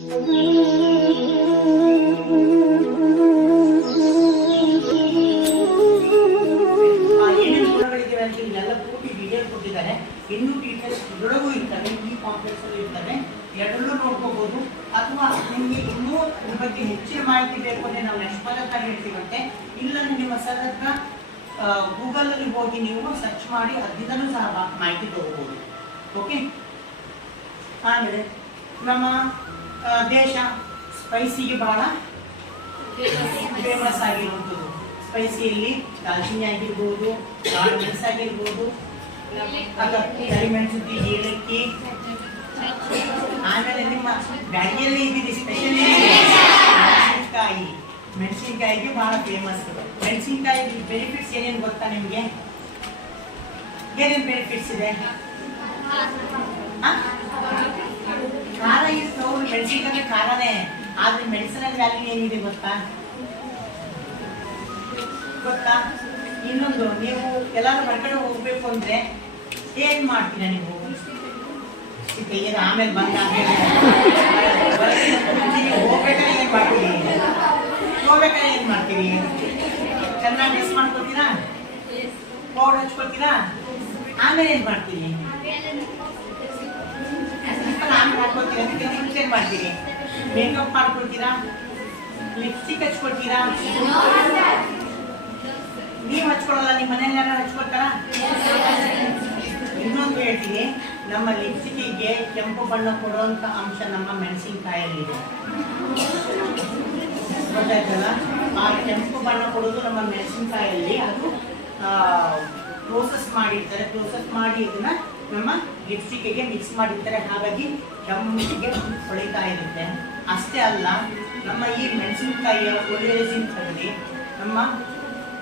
ಇದೆಲ್ಲ ಪೂರ್ತಿ ಡೀಟೇಲ್ ಕೊಟ್ಟಿದ್ದಾರೆ. ಇನ್ನೂ ಡೀಟೇಲ್ಸ್ ಇದರೊಳಗೂ ಇರ್ತವೆ, ಈ ಕಾಂಪ್ಲೆಕ್ಸ್ ಅಲ್ಲಿ ಇರ್ತವೆ, ಎರಡನ್ನೂ ನೋಡ್ಕೋಬಹುದು. ಅಥವಾ ನಿಮಗೆ ಇನ್ನೂ ಇದ್ರ ಬಗ್ಗೆ ಹೆಚ್ಚಿನ ಮಾಹಿತಿ ಬೇಕು ಅಂದರೆ ನಾವು ನೆಕ್ಸ್ಟ್ ಪದಕ ಹೇಳ್ತೀವಂತೆ. ಇಲ್ಲ ನಿಮ್ಮ ಸರ್ ಹತ್ರ ಗೂಗಲ್ ಅಲ್ಲಿ ಹೋಗಿ ನೀವು ಸರ್ಚ್ ಮಾಡಿ ಅದರಿಂದನೂ ಸಹ ಮಾಹಿತಿ ತಗೋಬಹುದು. ಓಕೆ. ಆಮೇಲೆ ನಮ್ಮ ದೇಶ ಸ್ಪೈಸಿಗೆ ಬಹಳ ಫೇಮಸ್ ಆಗಿರುವಂಥದ್ದು. ಸ್ಪೈಸಿಯಲ್ಲಿ ದಾಲ್ಚಿನ್ನಿ ಆಗಿರ್ಬೋದು, ಕಾಳು ಮೆಣಸು ಆಗಿರ್ಬೋದು, ಕರಿಮೆಣಸು, ಏಲಕ್ಕಿ. ಆಮೇಲೆ ನಿಮ್ಮ ಬ್ಯಾಡಿಯಲ್ಲಿ ಇದ್ದೀರಿ ಸ್ಪೆಷಲಿ ಮೆಣಸಿನಕಾಯಿ. ಮೆಣಸಿನಕಾಯಿಗೆ ಬಹಳ ಫೇಮಸ್. ಮೆಣಸಿನಕಾಯಿ ಬೆನಿಫಿಟ್ಸ್ ಏನೇನು ಗೊತ್ತಾ ನಿಮಗೆ? ಏನೇನು ಬೆನಿಫಿಟ್ಸ್ ಇದೆ? ಖಾರ ಇತ್ತು. ಮೆಣಸಿನಕಾಯಿ ಖಾರನೇ, ಆದ್ರೆ ಮೆಡಿಸಿನಲ್ ವ್ಯಾಲ್ಯೂ ಏನಿದೆ ಗೊತ್ತಾ? ಇನ್ನೊಂದು, ನೀವು ಎಲ್ಲಾದ್ರೂ ಹೊರಗಡೆ ಹೋಗ್ಬೇಕು ಅಂದ್ರೆ ಏನ್ ಮಾಡ್ತೀರಾ ನೀವು? ಆಮೇಲೆ ಹೋಗ್ಬೇಕಾದ್ರೆ ಏನ್ ಮಾಡ್ತೀರಿ? ಚೆನ್ನಾಗಿ ಡ್ರೆಸ್ ಮಾಡ್ಕೊತೀರಾ, ಪೌಡರ್ ಹಚ್ಕೊತೀರಾ, ಆಮೇಲೆ ಏನ್ ಮಾಡ್ತೀರಿ? ಆಮೇಲೆ ಹಾಕೊತೀರಾ, ಅದಕ್ಕೆ ಏನ್ ಮಾಡ್ತೀರಿ? ಮೇಕಪ್ ಮಾಡ್ಕೊಳ್ತೀರಾ, ಲಿಪ್ಸ್ಟಿಕ್ ಹಚ್ಕೊಳ್ತೀರಾ? ನೀವು ಹಚ್ಕೊಳ್ಳಲ್ಲ, ನಿಮ್ಮ ಮನೇಲಿ ಯಾರು ಹಚ್ಕೊಳ್ತಾರ? ಇನ್ನೊಂದು ಹೇಳ್ತೀನಿ, ನಮ್ಮ ಲಿಪ್ಸ್ಟಿಕ್ಗೆ ಕೆಂಪು ಬಣ್ಣ ಕೊಡುವಂತ ಅಂಶ ನಮ್ಮ ಮೆಣಸಿನಕಾಯಲ್ಲಿದೆ. ಗೊತ್ತಾಯ್ತಲ್ಲ? ಆ ಕೆಂಪು ಬಣ್ಣ ಕೊಡೋದು ನಮ್ಮ ಮೆಣಸಿನಕಾಯಲ್ಲಿ. ಅದು ಪ್ರೋಸೆಸ್ ಮಾಡಿರ್ತಾರೆ. ಪ್ರೋಸೆಸ್ ಮಾಡಿ ಇದನ್ನ ನಮ್ಮ ಲಿಪ್ಸ್ಟಿಕ್ಗೆ ಮಿಕ್ಸ್ ಮಾಡಿರ್ತಾರೆ. ಹಾಗಾಗಿ ಕೆಂಪಿಗೆ ಹೊಳಿತಾ ಇರುತ್ತೆ. ಅಷ್ಟೇ ಅಲ್ಲ, ನಮ್ಮ ಈ ಮೆಣಸಿನಕಾಯಿಯ ಒಳ್ಳೆಯ ತೆಗೆದು ನಮ್ಮ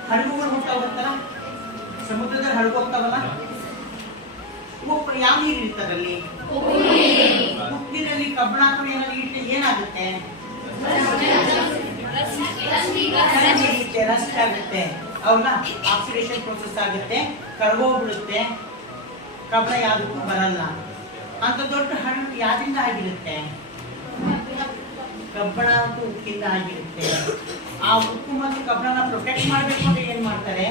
ಹಡಗುಗಳು ಹೋಗ್ತಾವತ್ತಲ್ಲ, ಸಮುದ್ರದಲ್ಲಿ ಹಡಗು ಹೋಗ್ತಾವಲ್ಲ, ಯಾವ ನೀರು ಇರ್ತದಲ್ಲಿ? ಉಪ್ಪಿನಲ್ಲಿ ಕಬ್ಬಣ ಹಾಕೊಂಡು ಏನಾದ್ರು ಇಟ್ಟರೆ ಏನಾಗುತ್ತೆ? ರಸ್ಟ್ ಆಗುತ್ತೆ. ಅವನ್ನ ಆಕ್ಸಿಡೇಷನ್ ಪ್ರೋಸೆಸ್ ಆಗುತ್ತೆ, ಕರಗೋಗ್ಬಿಡುತ್ತೆ, ಕಬ್ಬಣ ಯಾವುದಕ್ಕೂ ಬರಲ್ಲ. ಅಂತ ದೊಡ್ಡ ಹಣ್ಣು ಯಾವ್ದಿಂದ ಆಗಿರುತ್ತೆ? ಕಬ್ಬಣ ಅಂತೂ ಉಪ್ಪಿಂದ ಆಗಿರುತ್ತೆ. ಆ ಉಪ್ಪು ಮತ್ತು ಕಬ್ಬಣನ ಪ್ರೊಟೆಕ್ಟ್ ಮಾಡಬೇಕು ಅಂದ್ರೆ ಏನ್ ಮಾಡ್ತಾರೆ?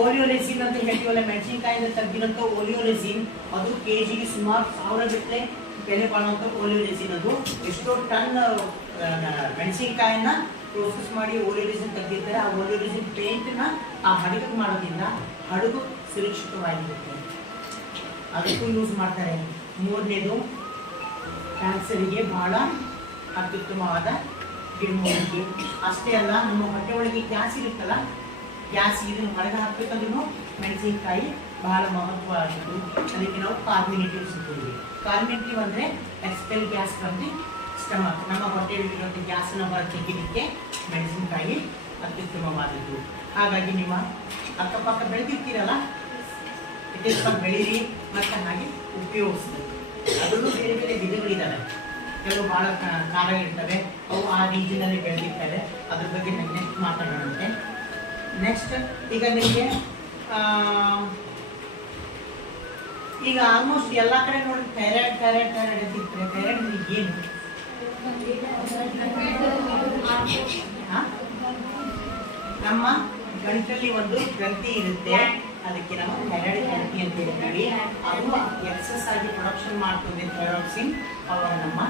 ಓಲಿಯೋರೆಸಿನ್ ಅಂತ ಹೇಳ್ತೀವಲ್ಲ, ಮೆಣಸಿನಕಾಯಿಂದ ತೆಗೆದಿರೋಂಥ ಓಲಿಯೋರೆಸಿನ್, ಅದು ಕೆಜಿಗೆ ಸುಮಾರು 1000 ಗಟ್ಟಲೆ ಬೆಲೆ ಬಾಳುವಂಥ ಓಲಿಯೋರೆಸಿನ್. ಅದು ಎಷ್ಟೋ ಟನ್ ಮೆಣಸಿನಕಾಯನ್ನ ಪ್ರೋಸೆಸ್ ಮಾಡಿ ಓಲಿಯೋರೆಸಿನ್ ತೆಗೆದಿರ್ತಾರೆ. ಆ ಓಲಿಯೋರೆಸಿನ್ ಪೇಂಟ್ನ ಆ ಹಡಗಿಗೆ ಮಾಡೋದ್ರಿಂದ ಹಡಗು ಸುರಕ್ಷಿತವಾಗಿರುತ್ತೆ. ಅದಕ್ಕೂ ಯೂಸ್ ಮಾಡ್ತಾರೆ. ಮೂರನೇದು, ಕ್ಯಾನ್ಸರಿಗೆ ಬಹಳ ಅತ್ಯುತ್ತಮವಾದ ಗಿಡಮೂಲಿಕೆ. ಅಷ್ಟೇ ಅಲ್ಲ, ನಮ್ಮ ಹೊಟ್ಟೆ ಒಳಗೆ ಗ್ಯಾಸ್ ಇರುತ್ತಲ್ಲ, ಗ್ಯಾಸ್ ಇದನ್ನು ಹೊರಗೆ ಹಾಕಬೇಕಂದ್ರೂ ಮೆಣಸಿನಕಾಯಿ ಬಹಳ ಮಹತ್ವವಾಗಿದ್ದು ಅದಕ್ಕೆ ನಾವು ಕಾರ್ಮಿನೇಟಿವ್ಸ್ ಅಂತೀವಿ. ಕಾರ್ಮಿನೇಟಿವ್ ಅಂದರೆ ಎಕ್ಸ್ಪೆಲ್ ಗ್ಯಾಸ್ ಫ್ರಮ್ ಸ್ಟಮಕ್. ನಮ್ಮ ಹೊಟ್ಟೆಯಲ್ಲಿರುವಂಥ ಗ್ಯಾಸನ್ನು ಹೊರ ತೆಗೆಯಲಿಕ್ಕೆ ಮೆಣಸಿನಕಾಯಿ ಅತ್ಯುತ್ತಮವಾದದ್ದು. ಹಾಗಾಗಿ ನಿಮ್ಮ ಅಕ್ಕಪಕ್ಕ ಬೆಳೆದಿರ್ತೀರಲ್ಲ, ಇತ್ತೀಚೆಗೆ ಬೆಳೀರಿ ಮತ್ತು ಹಾಗೆ ಉಪಯೋಗಿಸಿ. ಅದರಲ್ಲೂ ಬೇರೆ ಬೇರೆ ವಿಧಗಳಿದ್ದಾವೆ. ಕೆಲವು ಭಾಳ ಖಾರ ಇರ್ತವೆ, ಅವು ಆ ರೀಜನಲ್ಲಿ ಬೆಳೆದಿರ್ತವೆ. ಅದ್ರ ಬಗ್ಗೆ ನೆಕ್ಸ್ಟ್ ಮಾತಾಡೋಣಂತೆ. ನೆಕ್ಸ್ಟ್, ಈಗ ನಿಮಗೆ ಈಗ ಆಲ್ಮೋಸ್ಟ್ ಎಲ್ಲ ಕಡೆ ನೋಡಿ ಥೈರಾಯ್ಡ್ ಅಂತಿರ್ತಾರೆ. ಥೈರಾಯ್ಡ್ ಅಂದ್ರೆ ಏನು? ನಮ್ಮ ಗಂಟಲ್ಲಿ ಒಂದು ಗ್ರಂಥಿ ಇರುತ್ತೆ, ಅದಕ್ಕೆ ನಾವು ಥೈರಾಯ್ಡ್ ಗ್ರಂಥಿ ಅಂತ ಹೇಳ್ತೀವಿ. ಅದು ಎಕ್ಸಸ್ ಆಗಿ ಪ್ರೊಡಕ್ಷನ್ ಮಾಡ್ತದೆ ಥೈರಾಕ್ಸಿನ್, ಅವಾಗ ನಮ್ಮ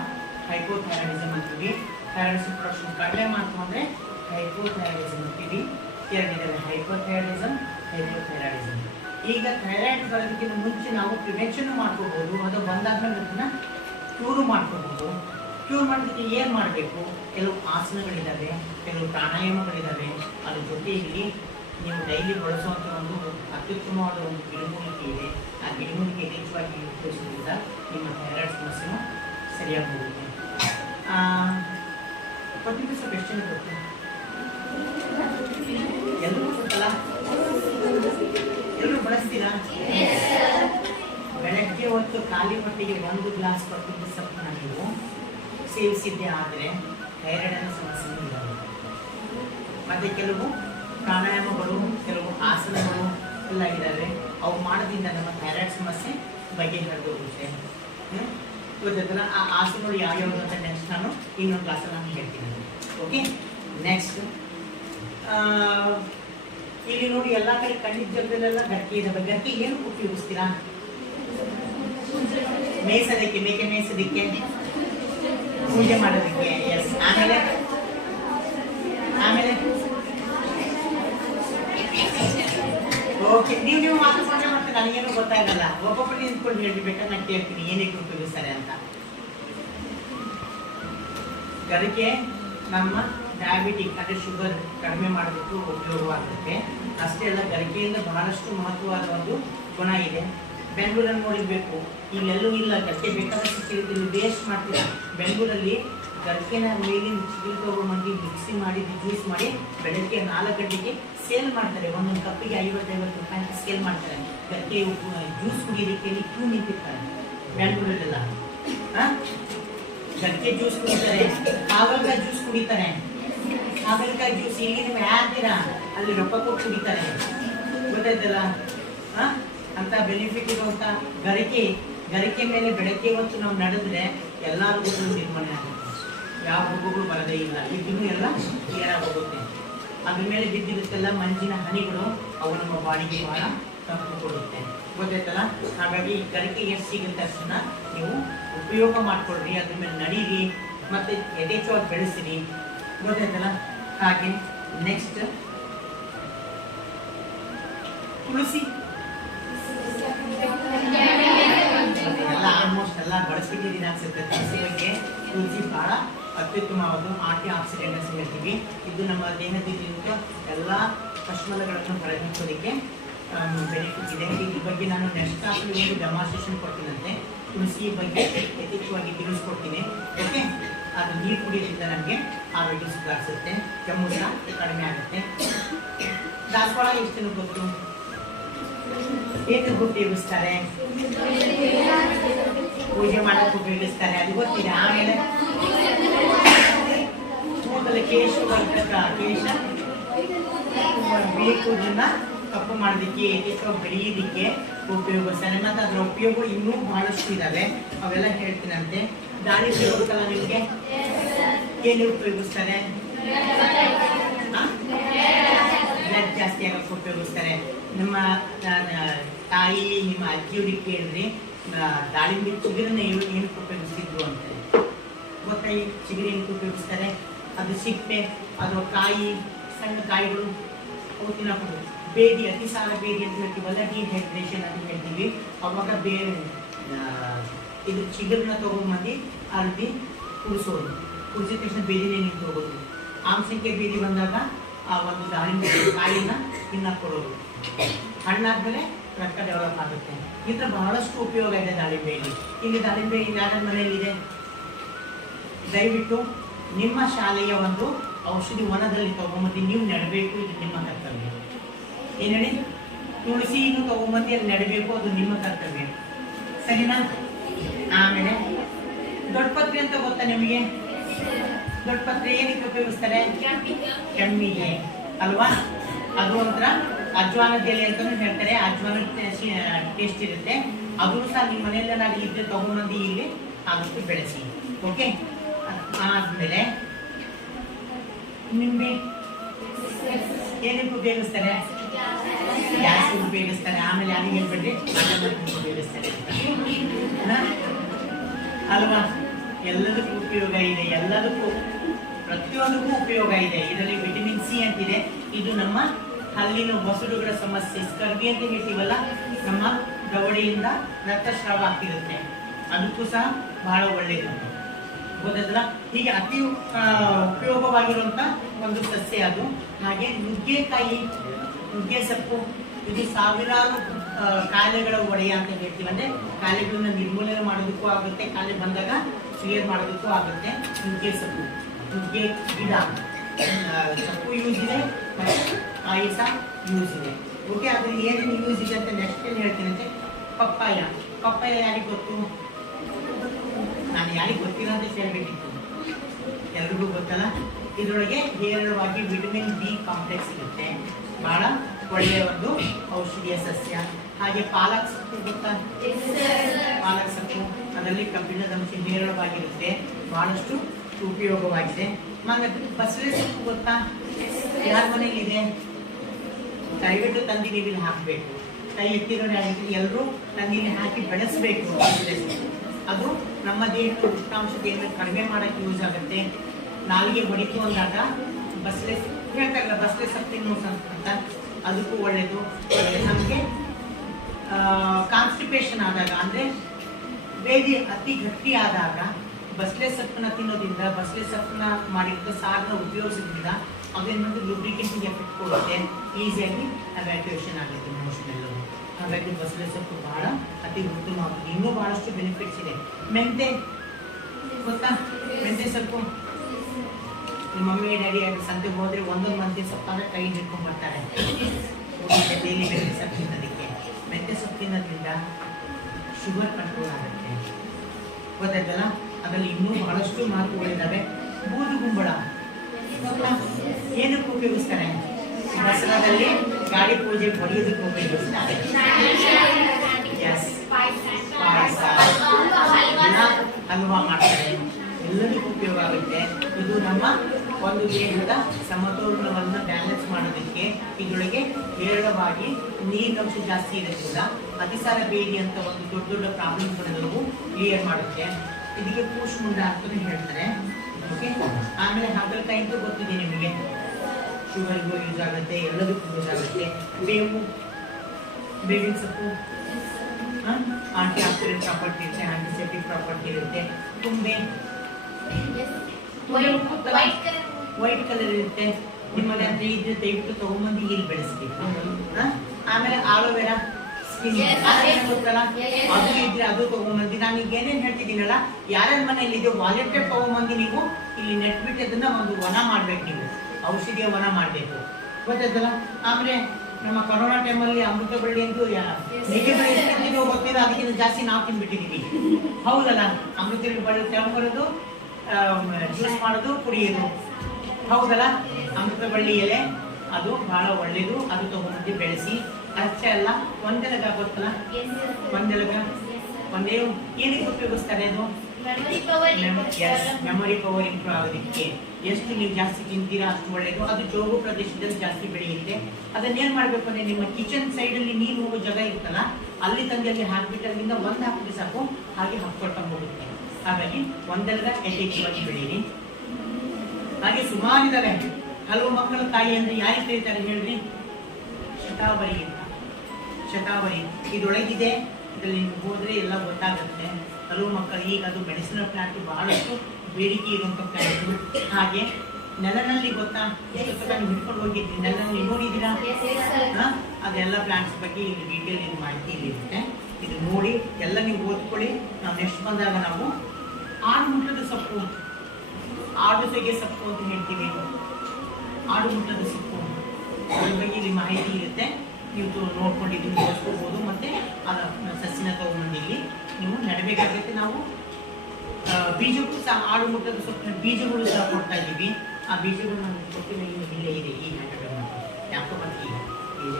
ಹೈಪೋಥೈರಾಯ್ಡಿಸಮ್ ಅಂತೀವಿ. ಥೈರಾಯ್ಡಿಸಮ್ ಪ್ರೊಡಕ್ಷನ್ ಕಡಿಮೆ ಮಾಡ್ತು ಅಂದರೆ ಹೈಪೋಥೈರಾಯ್ಡಿಸಮ್ ಅಂತೀವಿ. ಎರಡನೇದಲ್ಲಿ ಹೈಪೋಥೈರಾಯ್ಡಿಸಮ್, ಹೈಪೋಥೈರಾಯ್ಡಿಸಮ್. ಈಗ ಥೈರಾಯ್ಡ್ ಬರೋದಕ್ಕಿಂತ ಮುಂಚೆ ನಾವು ಪ್ರಿವೆನ್ಷನ್ ಮಾಡ್ಕೋಬಹುದು. ಅದು ಬಂದಾದ್ಮೇಲೆ ಅದನ್ನ ಕ್ಯೂರು ಮಾಡ್ಕೋಬಹುದು. ಕ್ಯೂರ್ ಮಾಡೋದಕ್ಕೆ ಏನು ಮಾಡಬೇಕು? ಕೆಲವು ಆಸನಗಳಿದ್ದಾವೆ, ಕೆಲವು ಪ್ರಾಣಾಯಾಮಗಳಿದ್ದಾವೆ. ಅದ್ರ ಜೊತೆಯಲ್ಲಿ ನೀವು ಡೈಲಿ ಬಳಸುವಂಥ ಒಂದು ಅತ್ಯುತ್ತಮವಾದ ಒಂದು ಗಿಡಮೂಲಿಕೆ ಇದೆ. ಆ ಗಿಡಮೂಲಿಕೆ ಯಥೇಚ್ಛವಾಗಿ ಉಪಯೋಗಿಸೋದ್ರಿಂದ ನಿಮ್ಮ ಥೈರಾಯ್ಡ್ ಸಮಸ್ಯೆನೂ ಸರಿಯಾಗಿ ಹೋಗುತ್ತೆ. ಕೊಟ್ಟಿದ್ದು ಸ್ವಲ್ಪ ಎಷ್ಟು ಜನ ಗೊತ್ತು? ಎಲ್ಲರೂ ಗೊತ್ತಲ್ಲ? ಎಲ್ಲರೂ ಬಳಸ್ತೀರಾ? ಬೆಳಗ್ಗೆ ಹೊತ್ತು ಖಾಲಿ ಹೊಟ್ಟೆಗೆ 1 ಗ್ಲಾಸ್ ಕೊಟ್ಟಿದ್ದು ಸೊಪ್ಪನ್ನ ನೀವು ಸೇವಿಸಿದ್ದೆ ಆದರೆ ಥೈರಾಯ್ಡ್ ಅನ್ನೋ ಸಮಸ್ಯೆ ಇದ್ದಾವೆ. ಮತ್ತು ಕೆಲವು ಪ್ರಾಣಾಯಾಮಗಳು, ಕೆಲವು ಆಸನಗಳು ಎಲ್ಲ ಇದ್ದಾವೆ. ಅವು ಮಾಡೋದ್ರಿಂದ ನಮ್ಮ ಥೈರಾಯ್ಡ್ ಸಮಸ್ಯೆ ಬಗೆಹರಿದೋಗುತ್ತೆ. ಗೊತ್ತಾಯ್ತಲ್ಲ. ಆ ಆಸನಗಳು ಯಾವ್ಯಾವುದು ಅಂತ ನೆಕ್ಸ್ಟ್ ನಾನು ಇನ್ನೊಂದು ಕ್ಲಾಸಲ್ಲಿ ನಾನು ಹೇಳ್ತೀನಿ. ಓಕೆ, ನೆಕ್ಸ್ಟ್ ಇಲ್ಲಿ ನೋಡಿ ಎಲ್ಲ ಕಡೆ ಕಣ್ಣಿನ ಜಾಗದಲ್ಲೆಲ್ಲ ಗಟ್ಟಿ ಇದೆ. ಗಟ್ಟಿ ಏನು ಉಪಯೋಗಿಸ್ತೀರಾ? ಮೇಯ್ಸೋದಕ್ಕೆ, ಮೇಕೆ ಮೇಯ್ಸೋದಕ್ಕೆ, ಪೂಜೆ ಮಾಡೋದಕ್ಕೆ. ಎಸ್. ಆಮೇಲೆ ಆಮೇಲೆ ಓಕೆ, ನೀವು ಮಾತುಕೊಂಡ್ರೆ ಮತ್ತೆ ನನಗೇನು ಗೊತ್ತಾಗಲ್ಲ. ಒಬ್ಬೊಬ್ಬರು ನಿಂತ್ಕೊಂಡು ಹೇಳ್ಬೇಕಾದ್ರೆ ನಾನು ಕೇಳ್ತೀನಿ ಏನಕ್ಕೆ ಉಪಯೋಗಿಸ್ತಾರೆ ಅಂತ. ಗರಿಕೆ ನಮ್ಮ ಡಯಾಬಿಟಿಕ್ ಅಂದರೆ ಶುಗರ್ ಕಡಿಮೆ ಮಾಡೋದಕ್ಕೂ ಉಪಯೋಗವಾಗುತ್ತೆ. ಅಷ್ಟೇ ಅಲ್ಲ, ಗರಿಕೆಯಿಂದ ಬಹಳಷ್ಟು ಮಹತ್ವವಾದ ಒಂದು ಗುಣ ಇದೆ. ಬೆಂಗಳೂರಲ್ಲಿ ನೋಡಿರ್ಬೇಕು, ಇಲ್ಲೆಲ್ಲೂ ಇಲ್ಲ. ಗರಿಕೆ ಬೇಕಾದಷ್ಟು ಸಿಗುತ್ತೆ, ವೇಸ್ಟ್ ಮಾಡ್ತೀರಾ. ಬೆಂಗಳೂರಲ್ಲಿ ಗರಿಕೆನ ಮೇಲಿನ ಚಿಗುರು ತಗೊಂಡು ಮಿಕ್ಸಿ ಮಾಡಿ ಜ್ಯೂಸ್ ಮಾಡಿ ಬೆಳಗ್ಗೆ 4 ಗಂಟೆಗೆ ಸೇಲ್ ಮಾಡ್ತಾರೆ. ಒಂದೊಂದು ಕಪ್ಪಿಗೆ 50-50 ರೂಪಾಯಿ ಅಂತ ಸೇಲ್ ಮಾಡ್ತಾರೆ. ಗರಿಕೆ ಜ್ಯೂಸ್ ಕುಡಿಯೋದಕ್ಕೆ ಕ್ಯೂ ನಿಂತಿರ್ತಾರೆ ಬೆಂಗಳೂರಲ್ಲೆಲ್ಲ. ಗರಿಕೆ ಜ್ಯೂಸ್ ಕುಡಿತಾರೆ, ಹಾಗಲಕಾಯಿ ಜ್ಯೂಸ್ ಕುಡಿತಾರೆ. ಹಾಗಲಕಾಯಿ ಜ್ಯೂಸ್ ಇಲ್ಲಿ ನೀವು ಯಾರ್ತೀರಾ ಅಲ್ಲಿ ರೊಕ್ಕ ಕೊಟ್ಟು ಕುಡಿತಾರೆ. ಗೊತ್ತಾಯ್ತಲ್ಲ. ಅಂತ ಬೆನಿಫಿಟ್ ಇರುವಂತ ಗರಿಕೆ ಮೇಲೆ ಬೆಳಗ್ಗೆ ಹೊತ್ತು ನಾವು ನಡೆದ್ರೆ ಎಲ್ಲರಿಗೂ ನಿರ್ಮಾಣ ಆಗುತ್ತೆ. ಯಾವ ರೋಗಗಳು ಬರದೇ ಇಲ್ಲ. ಇದನ್ನು ಎಲ್ಲ ಕ್ಲಿಯರ್ ಆಗಿ ಹೋಗುತ್ತೆ. ಅದ್ರ ಮೇಲೆ ಬಿದ್ದಿರುತ್ತೆಲ್ಲ ಮಂಜಿನ ಹನಿಗಳು ಅವು ನಮ್ಮ ಬಾಡಿಗೆ ಬಹಳ ತಂಪು ಕೊಡುತ್ತೆ. ಗೊತ್ತಾಯ್ತಲ್ಲ. ಹಾಗಾಗಿ ಗರಿಕೆ ಎಷ್ಟು ಸಿಗುತ್ತೆ ಅಷ್ಟನ್ನ ನೀವು ಉಪಯೋಗ ಮಾಡ್ಕೊಳ್ರಿ. ಅದ್ರ ಮೇಲೆ ನಡೀರಿ ಮತ್ತೆ ಯಥೇಚ್ಛವಾಗಿ ಬೆಳೆಸಿರಿ. ಗೊತ್ತಾಯ್ತಲ್ಲ. ಹಾಗೆ ನೆಕ್ಸ್ಟ್ ತುಳಸಿ ಎಲ್ಲ ಆಲ್ಮೋಸ್ಟ್ ಎಲ್ಲ ಬಳಸ್ಬಿಟ್ಟಿದ್ದೀನಿ ಅನ್ಸುತ್ತೆ. ತುಳಸಿ ಬಗ್ಗೆ ತುಳಸಿ ಬಹಳ ಅತ್ಯುತ್ತಮವಾದ ಆಂಟಿ ಆಕ್ಸಿಡೆಂಟ್ಸ್ ಹೇಳ್ತೀವಿ. ಇದು ನಮ್ಮ ದೇಹದಲ್ಲಿರುವ ಎಲ್ಲ ಕಶ್ಮಲಗಳನ್ನು ಹೊರಹಾಕೋದಕ್ಕೆ ಬೆನಿಫಿಟ್ ಇದೆ. ಇದ್ರ ಬಗ್ಗೆ ನಾನು ನೆಕ್ಸ್ಟ್ ಕ್ಲಾಸಲ್ಲಿ ಒಂದು ಡೆಮಾನ್ಸ್ಟ್ರೇಷನ್ ಕೊಡ್ತೀನಂತೆ. ತುಳಸಿ ಬಗ್ಗೆ ಯಥೇಚ್ಛವಾಗಿ ತಿಳಿಸ್ಕೊಡ್ತೀನಿ. ಓಕೆ, ಅದು ನೀರು ಕುಡಿಯೋದ್ರಿಂದ ನಮಗೆ ಆರೋಗ್ಯ ಸುಧಾರಿಸುತ್ತೆ, ಕೆಮ್ಮು ಸಹ ಕಡಿಮೆ ಆಗುತ್ತೆ. ದಾಸವಾಳ ಎಷ್ಟು ಗೊತ್ತು? ಏನಕ್ಕೆ ಉಪಯೋಗಿಸ್ತಾರೆ? ಪೂಜೆ ಮಾಡೋಕ್ಕೆ ಉಪಯೋಗಿಸ್ತಾರೆ, ಅದು ಗೊತ್ತಿದೆ. ಆಮೇಲೆ ಕೂದಲ ಕೇಶವರ್ಧಕ, ಕೇಶ ಕೂದಲನ್ನ ಕಪ್ಪು ಮಾಡೋದಕ್ಕೆ, ಯಥೇಚ್ಛವಾಗಿ ಬೆಳೆಯೋದಕ್ಕೆ ಉಪಯೋಗಿಸ್ತಾರೆ. ಮತ್ತು ಅದರ ಉಪಯೋಗ ಇನ್ನೂ ಬಹಳಷ್ಟು ಇದ್ದಾವೆ, ಅವೆಲ್ಲ ಹೇಳ್ತೀನಂತೆ. ದಾಳಿಂಬೆ ಗೊತ್ತಲ್ಲ ನಿಮಗೆ? ಏನು ಉಪಯೋಗಿಸ್ತಾರೆ? ಬ್ಲಡ್ ಜಾಸ್ತಿ ಆಗೋಕ್ಕೆ ಉಪಯೋಗಿಸ್ತಾರೆ. ನಮ್ಮ ತಾಯಿ ನಿಮ್ಮ ಅಜ್ಜಿಯವ್ರಿಗೆ ಕೇಳಿದ್ರಿ ದಾಳಿಂಬೆ ಚಿಗುರನ್ನ ಏನಕ್ಕೆ ಉಪಯೋಗಿಸ್ತಿದ್ರು ಅಂತ. ಗೊತ್ತಾಯಿ ಚಿಗುರು ಏನಕ್ಕೆ ಉಪಯೋಗಿಸ್ತಾರೆ? ಅದು ಸಿಪ್ಪೆ, ಅದು ಕಾಯಿ, ಸಣ್ಣ ಕಾಯಿಗಳು ಅವು ತಿನ್ನಬಹುದು. ಬೇದಿ, ಅತಿಸಾರ ಬೇದಿ ಅಂತ ಹೇಳ್ತೀವಲ್ಲ, ಡಿಹೈಡ್ರೇಷನ್ ಅಂತ ಹೇಳ್ತೀವಿ. ಅವಾಗ ಇದು ಚಿಗುರನ್ನ ತಗೊಂಡ್ಬಂದು ಅರ್ದಿ ಕುಡಿಸೋದು. ಕುಡಿಸಿದ ತಕ್ಷಣ ಬೇದಿನೇ ನಿಂತು ಹೋಗೋದು. ಆಮ್ಸಂಖ್ಯೆ ಬೇದಿ ಬಂದಾಗ ಆ ಒಂದು ದಾಳಿಂಬೆ ಕಾಯಿನ ತಿನ್ನಕ್ಕೆ ಕೊಡೋದು. ಹಣ್ಣಾದ್ಮೇಲೆ ರಕ್ತ ಡೆವಲಪ್ ಆಗುತ್ತೆ. ಈ ಥರ ಬಹಳಷ್ಟು ಉಪಯೋಗ ಇದೆ ದಾಳಿಂಬೆಯಲ್ಲಿ. ಇಲ್ಲಿ ದಾಳಿಂಬೆ ಯಾರ ಮನೆಯಲ್ಲಿದೆ? ದಯವಿಟ್ಟು ನಿಮ್ಮ ಶಾಲೆಯ ಒಂದು ಔಷಧಿ ವನದಲ್ಲಿ ತಗೊಂಬಂದು ನೀವು ನೆಡಬೇಕು. ಇದು ನಿಮ್ಮ ಕರ್ತವ್ಯ. ಏನು ಹೇಳಿ? ತುಳಸಿಯನ್ನು ತಗೊಂಬಂದು ಅಲ್ಲಿ ನೆಡಬೇಕು, ಅದು ನಿಮ್ಮ ಕರ್ತವ್ಯ. ಸರಿನಾ? ಆಮೇಲೆ ದೊಡ್ಡಪತ್ರೆ ಅಂತ ಗೊತ್ತಾ ನಿಮಗೆ? ದೊಡ್ಡಪತ್ರೆ ಏನಕ್ಕೆ ಉಪಯೋಗಿಸ್ತಾರೆ? ಕೆಮ್ಮಿಗೆ ಅಲ್ವಾ? ಅದು ಒಂಥರ ಅಜ್ವಾನದ ಎಲೆ ಅಂತಾನು ಹೇಳ್ತಾರೆ. ಅಜ್ವಾನ ಟೇಸ್ಟ್ ಇರುತ್ತೆ. ಅದು ಸಹ ನಿಮ್ಮ ಮನೆಯಲ್ಲ ನಾವು ಇದ್ರೆ ತಗೊಂಬಂದು ಇಲ್ಲಿ ಆದಷ್ಟು ಬೆಳೆಸಿ. ಓಕೆ. ಆದ್ಮೇಲೆ ನಿಂಬೆ ಏನಕ್ಕೆ ಉಪಯೋಗಿಸ್ತಾರೆ? ಗ್ಯಾಸ್ ಉಪಯೋಗಿಸ್ತಾರೆ. ಆಮೇಲೆ ಯಾರಿಗೆ ಹೇಳ್ಬೇಡ್ರಿ, ಉಪಯೋಗಿಸ್ತಾರೆ ಅಲ್ವಾ? ಎಲ್ಲದಕ್ಕೂ ಉಪಯೋಗ ಇದೆ. ಎಲ್ಲದಕ್ಕೂ ಪ್ರತಿಯೊಂದಕ್ಕೂ ಉಪಯೋಗ ಇದೆ. ಇದರಲ್ಲಿ ವಿಟಮಿನ್ ಸಿ ಅಂತಿದೆ. ಇದು ನಮ್ಮ ಹಲ್ಲಿನ ವಸಡುಗಳ ಸಮಸ್ಯೆ, ಸ್ಕರ್ವಿ ಅಂತ ಹೇಳ್ತೀವಲ್ಲ, ನಮ್ಮ ದವಡೆಯಿಂದ ರಕ್ತಸ್ರಾವ ಆಗ್ತಿರುತ್ತೆ, ಅದಕ್ಕೂ ಸಹ ಬಹಳ ಒಳ್ಳೆಯದು. ಗೊತ್ತಲ್ಲ? ಹೀಗೆ ಅತಿ ಉಪಯೋಗವಾಗಿರುವಂತ ಒಂದು ಸಸ್ಯ ಅದು. ಹಾಗೆ ನುಗ್ಗೆಕಾಯಿ, ನುಗ್ಗೆ ಸೊಪ್ಪು, ಇದು ಸಾವಿರಾರು ಕಾಯಿಲೆಗಳ ಒಡೆಯ ಅಂತ ಹೇಳ್ತೀವಿ. ಅಂದ್ರೆ ಕಾಯಿಲೆಗಳನ್ನ ನಿರ್ಮೂಲನೆ ಮಾಡೋದಕ್ಕೂ ಆಗುತ್ತೆ, ಕಾಯಿಲೆ ಬಂದಾಗ ಕ್ಲಿಯರ್ ಮಾಡೋದಕ್ಕೂ ಆಗುತ್ತೆ. ನುಗ್ಗೆ ಸೊಪ್ಪು, ನುಗ್ಗೆ ಗಿಡ ಸೊಪ್ಪು ಯೂಸ್ ಇದೆ, ಕಾಯಿ ಸಹ ಯೂಸ್ ಇದೆ. ಓಕೆ, ಅದ್ರಲ್ಲಿ ಏನೇನು ಯೂಸ್ ಇದೆ ಅಂತ ನೆಕ್ಸ್ಟ್ ಏನು ಹೇಳ್ತೀನಿ ಅಂದ್ರೆ, ಪಪ್ಪಾಯ. ಪಪ್ಪಾಯ ಯಾರಿಗೆ ಗೊತ್ತು? ನಾನು ಯಾರಿಗೆ ಗೊತ್ತಿಲ್ಲ ಅಂತ ಹೇಳ್ಬೇಕಿತ್ತು, ಎಲ್ರಿಗೂ ಗೊತ್ತಲ್ಲ. ಇದರೊಳಗೆ ಹೇರಳವಾಗಿ ವಿಟಮಿನ್ ಬಿ ಕಾಂಪ್ಲೆಕ್ಸ್ ಇರುತ್ತೆ, ಬಹಳ ಒಳ್ಳೆಯ ಒಂದು ಔಷಧೀಯ ಸಸ್ಯ. ಹಾಗೆ ಪಾಲಕ್ ಸೊಪ್ಪು ಗೊತ್ತಾ? ಪಾಲಕ್ ಸೊಪ್ಪು ಅದರಲ್ಲಿ ಕಬ್ಬಿಣದ ಅಂಶ ಹೇರಳವಾಗಿರುತ್ತೆ, ಬಹಳಷ್ಟು ಉಪಯೋಗವಾಗಿದೆ. ಮತ್ತೆ ಬಸಳೆ ಸೊಪ್ಪು ಗೊತ್ತಾ? ಯಾರ ಮನೆಯಲ್ಲಿದೆ? ದಯವಿಟ್ಟು ತಂದಿದ್ದೀವಿ ಹಾಕಬೇಕು. ಕೈ ಎತ್ತಿರೋರು ಎಲ್ಲರೂ ತಂದಿಲಿ ಹಾಕಿ ಬೆಳೆಸಬೇಕು. ಬಸಳೆ ಸೊಪ್ಪು ಅದು ನಮ್ಮ ದೇಹದ ಉಷ್ಣಾಂಶತೆಯನ್ನು ಕಡಿಮೆ ಮಾಡೋಕ್ಕೆ ಯೂಸ್ ಆಗುತ್ತೆ. ನಾಲಿಗೆ ಹೊಡಿತು ಅಂದಾಗ ಬಸಳೆ ಹೇಳ್ತಾರಲ್ಲ ಬಸಳೆ ಸೊಪ್ಪಿನ ಅಂತ, ಅದಕ್ಕೂ ಒಳ್ಳೆಯದು. ನಮಗೆ ಕಾನ್ಸ್ಟಿಪೇಷನ್ ಆದಾಗ ಅಂದರೆ ಬೇದಿ ಅತಿ ಗಟ್ಟಿ ಆದಾಗ ಬಸಳೆ ಸೊಪ್ಪನ್ನ ತಿನ್ನೋದ್ರಿಂದ, ಬಸಳೆ ಸೊಪ್ಪನ್ನ ಮಾಡಿರೋ ಸಾರನ್ನ ಉಪಯೋಗಿಸೋದ್ರಿಂದ ಅದೇನಂದ್ರೆ ಲುಬ್ರಿಕೇಷನ್ಗೆ ಎಫೆಕ್ಟ್ ಕೊಡುತ್ತೆ, ಈಸಿಯಾಗಿ ಎವ್ಯಾಕ್ಯುಯೇಷನ್ ಆಗುತ್ತೆ ಮೋಷನೆಲ್ಲೂ. ಹಾಗಾಗಿ ಬಸಳೆ ಸೊಪ್ಪು ಬಹಳ ಅತಿ ಉತ್ತಮವಾಗಿದೆ. ಇನ್ನೂ ಬಹಳಷ್ಟು ಬೆನಿಫಿಟ್ಸ್ ಇದೆ. ಮೆಂತೆ ಗೊತ್ತಾ? ಮೆಂತೆ ಸೊಪ್ಪು ನಿಮ್ಮ ಮಮ್ಮಿ ಡ್ಯಾಡಿ ಸಂತೆಗೆ ಹೋದ್ರೆ ಒಂದೊಂದು ಮೆಂತೆ ಸೊಪ್ಪು ಅಂದರೆ ಕೈ ಹಿಡ್ಕೊಂಡು ಬರ್ತಾರೆ ಡೈಲಿ ಮೆಂತೆ ಸೊಪ್ಪು ತಿನ್ನೋದಕ್ಕೆ. ಮೆಂತೆ ಸೊಪ್ಪು ತಿನ್ನೋದ್ರಿಂದ ಶುಗರ್ ಕಂಟ್ರೋಲ್ ಆಗುತ್ತೆ, ಗೊತ್ತಾಯ್ತಲ್ಲ? ಅದರಲ್ಲಿ ಇನ್ನೂ ಬಹಳಷ್ಟು ಮಾತುಗಳಿದ್ದಾವೆ. ಬೂದುಗುಂಬಳ ಏನಕ್ಕೆ ಉಪಯೋಗಿಸ್ತಾರೆ? ದಸರಾದಲ್ಲಿ ಗಾಡಿ ಪೂಜೆ ಹೊಡೆಯೋದಕ್ಕೆ ಉಪಯೋಗಿಸ್ತಾರೆ. ಹಲ್ವಾ ಮಾಡ್ತಾರೆ, ಎಲ್ಲರಿಗೂ ಉಪಯೋಗ ಆಗುತ್ತೆ. ಇದು ನಮ್ಮ ಒಂದು ದೇಹದ ಸಮತೋಲನವನ್ನು ಬ್ಯಾಲೆನ್ಸ್ ಮಾಡೋದಕ್ಕೆ, ಇದರೊಳಗೆ ಹೇರಳವಾಗಿ ನೀರಿನಂಶ ಜಾಸ್ತಿ ಇರೋದ್ರಿಂದ ಅತಿಸಾರ ಬೇಡಿ ಅಂತ ಒಂದು ದೊಡ್ಡ ದೊಡ್ಡ ಪ್ರಾಬ್ಲಮ್ಗಳನ್ನು ಕ್ಲಿಯರ್ ಮಾಡುತ್ತೆ. ಇದಕ್ಕೆ ಕೂಶ್ಮುಂಡ ಅಂತಲೂ ಹೇಳ್ತಾರೆ. ಓಕೆ, ಆಮೇಲೆ ಹಾಗಲಕಾಯಿ ಅಂತ ಗೊತ್ತಿದೆ ನಿಮಗೆ, ಶುಗರ್ಗೂ ಯೂಸ್ ಆಗುತ್ತೆ, ಎಲ್ಲದಕ್ಕೂ ಯೂಸ್ ಆಗುತ್ತೆ. ಬೇವು, ಬೇವಿನ ಸೊಪ್ಪು ಆಂಟಿ ಆಕ್ಸಿಡೆಂಟ್ ಪ್ರಾಪರ್ಟಿ ಇರುತ್ತೆ, ಆಂಟಿಸೆಪ್ಟಿಕ್ ಪ್ರಾಪರ್ಟಿ ಇರುತ್ತೆ. ತುಂಬೆ ವೈಟ್ ಕಲರ್ ಇರುತ್ತೆ. ನಿಮ್ಮಲ್ಲಿ ಅಂತ ಇದ್ರೆ ದಯವಿಟ್ಟು ತಗೊಂಬಂದು ಇಲ್ಲಿ ಬೆಳೆಸ್ಬೇಕು. ಆಮೇಲೆ ಆಲೋವೆರಾ ಗೊತ್ತಲ್ಲ, ಅದು ಇದ್ರೆ ಅದು ತಗೊಂಬಂದು. ನಾನು ಈಗ ಏನೇನು ಹೇಳ್ತಿದ್ದೀನಲ್ಲ, ಯಾರ್ಯಾರ ಮನೆಯಲ್ಲಿ ಇದೆಯೋ ವಾಲೆಂಟಿಯರ್ ತಗೊಂಬಂದು ನೀವು ಇಲ್ಲಿ ನೆಟ್ಬಿಟ್ಟು ಅದನ್ನ ಒಂದು ವನ ಮಾಡ್ಬೇಕು, ನೀವು ಔಷಧಿಯ ವನ ಮಾಡಬೇಕು, ಗೊತ್ತಾಯ್ತಲ್ಲ? ಆಮೇಲೆ ನಮ್ಮ ಕೊರೋನಾ ಟೈಮಲ್ಲಿ ಅಮೃತ ಬಳ್ಳಿ ಅಂತೂ ಗೊತ್ತಿಲ್ಲ, ಅದಕ್ಕಿಂತ ಜಾಸ್ತಿ ನಾವು ತಿನ್ಬಿಟ್ಟಿದ್ದೀವಿ, ಹೌದಲ್ಲ? ಅಮೃತ ಬಳ್ಳಿ ತಗೊಂಬರೋದು, ಜ್ಯೂಸ್ ಮಾಡೋದು, ಕುಡಿಯೋದು, ಹೌದಲ್ಲ? ಅಮೃತ ಬಳ್ಳಿ ಎಲೆ ಅದು ಬಹಳ ಒಳ್ಳೇದು, ಅದು ತಗೊಂಡು ಬೆಳೆಸಿ. ಅಷ್ಟೇ ಅಲ್ಲ, ಒಂದೆಲಗ ಗೊತ್ತಲ್ಲ? ಒಂದೆಲಗ ಒಂದೇ ಏನಕ್ಕೆ ಉಪಯೋಗಿಸ್ತಾರೆ? ಅದು ಮೆಮೊರಿ ಪವರ್ ಇಂಪ್ರೂವ್ ಆಗೋದಕ್ಕೆ. ಎಷ್ಟು ನೀವು ಜಾಸ್ತಿ ತಿಂತೀರಾ ಅಷ್ಟು ಒಳ್ಳೇದು. ಅದು ಜೋಗು ಪ್ರದೇಶದಲ್ಲಿ ಜಾಸ್ತಿ ಬೆಳೆಯುತ್ತೆ. ಅದನ್ನೇನು ಮಾಡಬೇಕು ಅಂದರೆ, ನಿಮ್ಮ ಕಿಚನ್ ಸೈಡಲ್ಲಿ ನೀರು ಹೋಗೋ ಜಾಗ ಇರ್ತಲ್ಲ, ಅಲ್ಲಿ ತಂದಲ್ಲಿ ಹಾಕಿಬಿಟ್ಟು ಅಲ್ಲಿಂದ ಒಂದು ಹಾಕಿದ್ರೆ ಸಾಕು, ಹಾಗೆ ಹಾಕ್ಕೊಳ್ತಾ ಹೋಗುತ್ತೆ. ಹಾಗಾಗಿ ಒಂದೆಲಗ ಯಥೇಚ್ಛವಾಗಿ ಬೆಳೀರಿ. ಹಾಗೆ ಸುಮಾರಿದ್ದಾರೆ. ಹಲವು ಮಕ್ಕಳ ತಾಯಿ ಅಂದರೆ ಯಾರು ಕರೀತಾರೆ ಹೇಳ್ರಿ? ಶತಾವರಿ ಅಂತ. ಶತಾವರಿ ಇದರೊಳಗಿದೆ, ಇದರಲ್ಲಿ ಹೋದರೆ ಎಲ್ಲ ಗೊತ್ತಾಗುತ್ತೆ. ಹಲವು ಮಕ್ಕಳು ಈಗ ಅದು ಮೆಡಿಸಿನಲ್ ಪ್ಲಾಂಟ್ ಬಹಳಷ್ಟು ಬೇಡಿಕೆ ಇರುವಂಥ ಪ್ಲಾಂಟು. ಹಾಗೆ ನೆಲನಲ್ಲಿ ಗೊತ್ತಾ, ಎಷ್ಟು ನೀವು ಹಿಡ್ಕೊಂಡು ಹೋಗಿದ್ರಿ, ನೆಲನಲ್ಲಿ ನೋಡಿದ್ದೀರಾ? ಅದೆಲ್ಲ ಪ್ಲಾಂಟ್ಸ್ ಬಗ್ಗೆ ಇಲ್ಲಿ ಡೀಟೇಲ್ ಇದು ಮಾಹಿತಿ ಇಲ್ಲಿರುತ್ತೆ. ಇದು ನೋಡಿ ಎಲ್ಲ ನೀವು ಓದ್ಕೊಳ್ಳಿ. ನಾವು ನೆಕ್ಸ್ಟ್ ಬಂದಾಗ ನಾವು ಆಡು ಮುಟ್ಟದ ಸೊಪ್ಪು, ಆಡುಸೆಗೆ ಸೊಪ್ಪು ಅಂತ ಹೇಳ್ತೀವಿ. ಆಡು ಮುಟ್ಟದ ಸೊಪ್ಪು ಅದ್ರ ಬಗ್ಗೆ ಇಲ್ಲಿ ಮಾಹಿತಿ ಇರುತ್ತೆ. ನೀವು ನೋಡ್ಕೊಂಡು ಇದನ್ನು ಓದ್ಕೋಬೋದು. ಮತ್ತು ಅದರ ಸಸ್ಯನ ತಗೊಂಡು ನೀವು ನೆಡಬೇಕಾಗುತ್ತೆ. ನಾವು ಬೀಜಗಳು ಸಹ, ಆಡು ಮುಟ್ಟದ ಸೊಪ್ಪಿನ ಬೀಜಗಳು ಸಹ ಕೊಡ್ತಾ ಇದ್ದೀವಿ. ಆ ಬೀಜಗಳು ನಾನು ಕೊಟ್ಟಿನ ಇಲ್ಲೇ ಇದೆ, ಈ ಹ್ಯಾಂಡ್ಗಳನ್ನು ಯಾಕೋ ಬರ್ತೀವಿ ಬೀಜ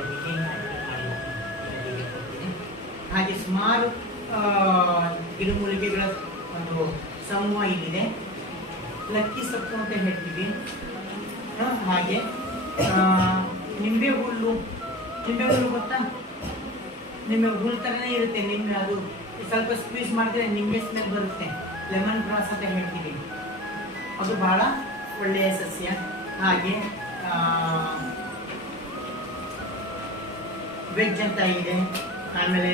ಹಾಗೆ ಸುಮಾರು ಗಿಡಮೂಲಿಕೆಗಳ ಒಂದು ಸಮೂಹ ಇಲ್ಲಿದೆ. ಲಕ್ಕಿ ಸೊಪ್ಪು ಅಂತ ಹೇಳ್ತೀವಿ. ಹಾಗೆ ನಿಂಬೆ ಹುಲ್ಲು ಗೊತ್ತಾ? ನಿಂಬೆ ಹುಲ್ಲು ಥರನೇ ಇರುತ್ತೆ. ನಿಂಬೆ ಅದು ಸ್ವಲ್ಪ ಸ್ಕ್ವೀಸ್ ಮಾಡಿದ್ರೆ ನಿಂಬೆ ಸ್ಮೆಲ್ ಬರುತ್ತೆ. ಲೆಮನ್ ಗ್ರಾಸ್ ಅಂತ ಹೇಳ್ತೀವಿ, ಅದು ಬಹಳ ಒಳ್ಳೆಯ ಸಸ್ಯ. ಹಾಗೆ ವೆಜ್ ಅಂತ ಇದೆ. ಆಮೇಲೆ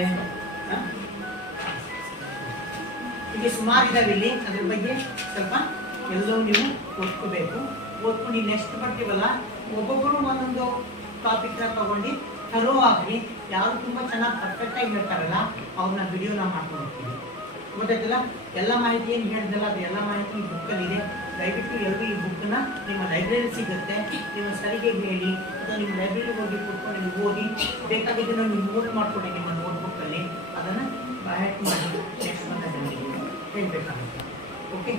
ಹೀಗೆ ಸುಮಾರು ಇದಾವೆ ಇಲ್ಲಿ. ಅದ್ರ ಬಗ್ಗೆ ಸ್ವಲ್ಪ ಎಲ್ಲವೂ ನೀವು ಓದ್ಕೋಬೇಕು. ಓದ್ಕೊಂಡು ನೆಕ್ಸ್ಟ್ ಬರ್ತೀವಲ್ಲ, ಒಬ್ಬೊಬ್ಬರು ಒಂದೊಂದು ಟಾಪಿಕ್ನ ತಗೊಂಡು ಥರೋ ಆಗ್ರಿ. ಯಾರು ತುಂಬ ಚೆನ್ನಾಗಿ ಪರ್ಫೆಕ್ಟಾಗಿ ಹೇಳ್ತಾರಲ್ಲ ಅವ್ರನ್ನ ವಿಡಿಯೋನ ಮಾಡ್ಕೊಂಡು ಹೋಗ್ತೀವಿ, ಗೊತ್ತಾಯ್ತಲ್ಲ? ಎಲ್ಲ ಮಾಹಿತಿ ಏನು ಹೇಳಿದಲ್ಲ ಅದು ಎಲ್ಲ ಮಾಹಿತಿ ಈ ಬುಕ್ಕಲ್ಲಿದೆ. ದಯವಿಟ್ಟು ಎಲ್ಲರೂ ಈ ಬುಕ್ಕನ್ನ ನಿಮ್ಮ ಲೈಬ್ರರಿ ಸಿಗುತ್ತೆ. ನೀವು ಸರಿಗೆ ಹೇಳಿ ಅಥವಾ ನಿಮ್ಮ ಲೈಬ್ರರಿಗೆ ಹೋಗಿ ಕೂತ್ಕೊಂಡು ನೀವು ಓದಿ. ಬೇಕಾಗಿದ್ದನ್ನು ನೀವು ನೋಟ್ ಮಾಡ್ಕೊಳ್ಳಿ ನಿಮ್ಮ ನೋಟ್ಬುಕ್ಕಲ್ಲಿ. ಅದನ್ನು ಬಹಳ ಮಾಡಿ ನೆಕ್ಸ್ಟ್ ಬಂದ ಜನರಿಗೆ ಹೇಳಬೇಕಾಗುತ್ತೆ. ಓಕೆ.